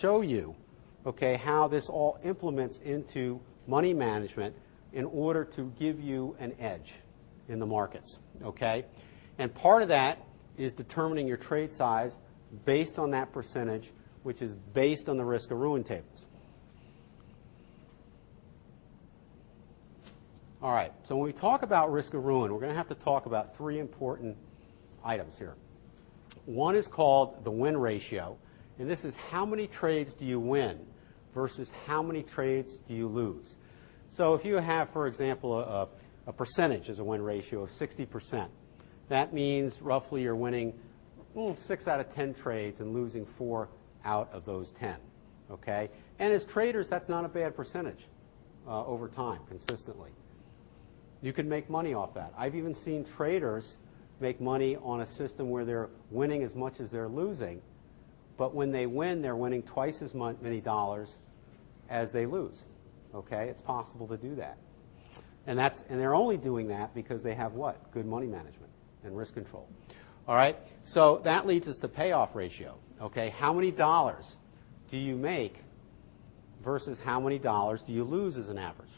show you, okay, how this all implements into money management in order to give you an edge in the markets, okay? And part of that is determining your trade size based on that percentage, which is based on the risk of ruin tables. All right, so when we talk about risk of ruin, we're going to have to talk about three important items here. One is called the win ratio, and this is how many trades do you win versus how many trades do you lose. So if you have, for example, a percentage as a win ratio of 60%, that means roughly you're winning 6 out of 10 trades and losing 4 out of those 10. Okay? And as traders, that's not a bad percentage over time, consistently. You can make money off that. I've even seen traders make money on a system where they're winning as much as they're losing, but when they win, they're winning twice as many dollars as they lose. Okay? It's possible to do that. And they're only doing that because they have what? Good money management and risk control. All right? So that leads us to payoff ratio. Okay? How many dollars do you make versus how many dollars do you lose as an average?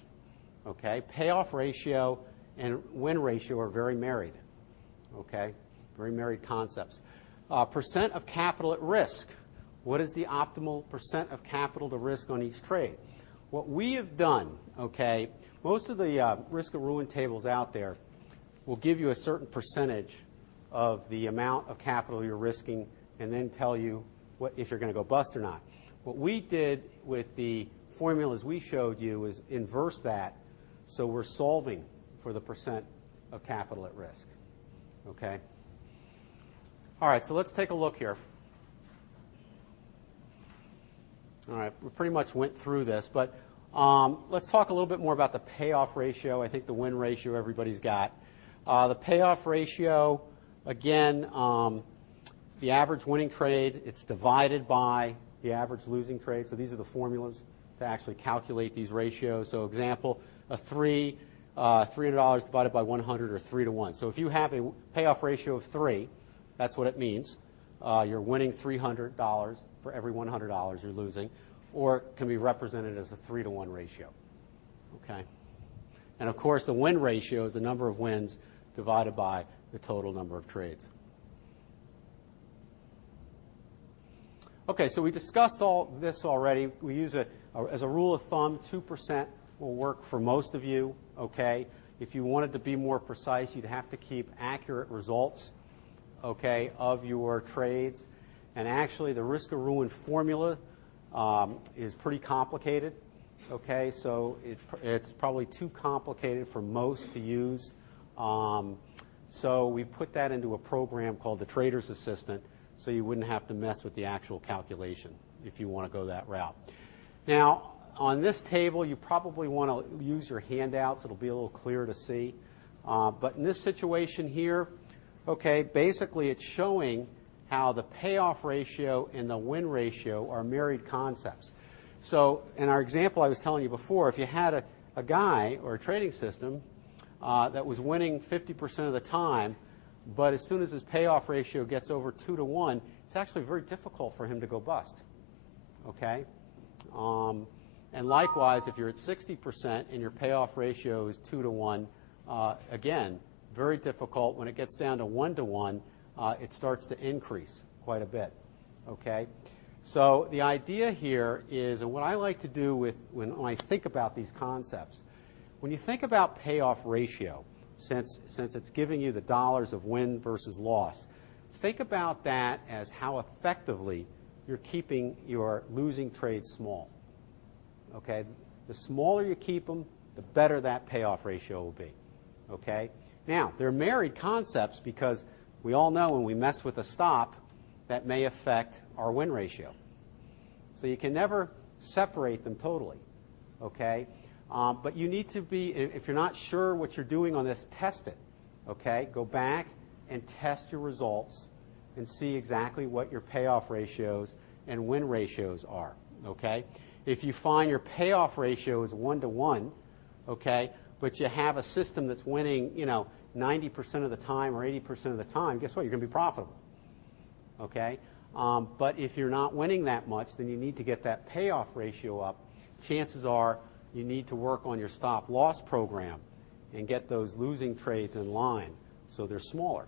Okay? Payoff ratio and win ratio are very married. Okay? Very married concepts. Percent of capital at risk. What is the optimal percent of capital to risk on each trade? What we have done, okay, most of the risk of ruin tables out there will give you a certain percentage of the amount of capital you're risking and then tell you if you're going to go bust or not. What we did with the formulas we showed you is inverse that, so we're solving for the percent of capital at risk. Okay? All right, so let's take a look here. All right, we pretty much went through this, but let's talk a little bit more about the payoff ratio. I think the win ratio everybody's got. The payoff ratio, again, the average winning trade, it's divided by the average losing trade. So these are the formulas to actually calculate these ratios. So example, a $300 divided by 100, or 3 to 1. So if you have a payoff ratio of 3, that's what it means. You're winning $300 for every $100 you're losing, or it can be represented as a 3 to 1 ratio. Okay? And of course, the win ratio is the number of wins divided by the total number of trades. Okay, so we discussed all this already. We use as a rule of thumb, 2% will work for most of you. Okay? If you wanted to be more precise, you'd have to keep accurate results, okay, of your trades. And actually, the risk of ruin formula is pretty complicated. Okay, so it's probably too complicated for most to use. So we put that into a program called the Trader's Assistant, so you wouldn't have to mess with the actual calculation if you want to go that route. Now, on this table, you probably want to use your handouts. It'll be a little clearer to see. But in this situation here, okay, basically it's showing how the payoff ratio and the win ratio are married concepts. So in our example I was telling you before, if you had a guy or a trading system that was winning 50% of the time, but as soon as his payoff ratio gets over 2 to 1, it's actually very difficult for him to go bust. Okay? And likewise, if you're at 60% and your payoff ratio is 2 to 1, again, very difficult. When it gets down to 1 to 1, it starts to increase quite a bit. Okay? So the idea here is, and what I like to do when I think about these concepts, when you think about payoff ratio, since it's giving you the dollars of win versus loss, think about that as how effectively you're keeping your losing trades small. Okay? The smaller you keep them, the better that payoff ratio will be. Okay? Now, they're married concepts because we all know when we mess with a stop, that may affect our win ratio. So you can never separate them totally. Okay? But you need to be, if you're not sure what you're doing on this, test it. Okay? Go back and test your results and see exactly what your payoff ratios and win ratios are. Okay? If you find your payoff ratio is 1 to 1, okay, but you have a system that's winning, 90% of the time or 80% of the time, guess what? You're going to be profitable. Okay? But if you're not winning that much, then you need to get that payoff ratio up. Chances are you need to work on your stop loss program and get those losing trades in line so they're smaller.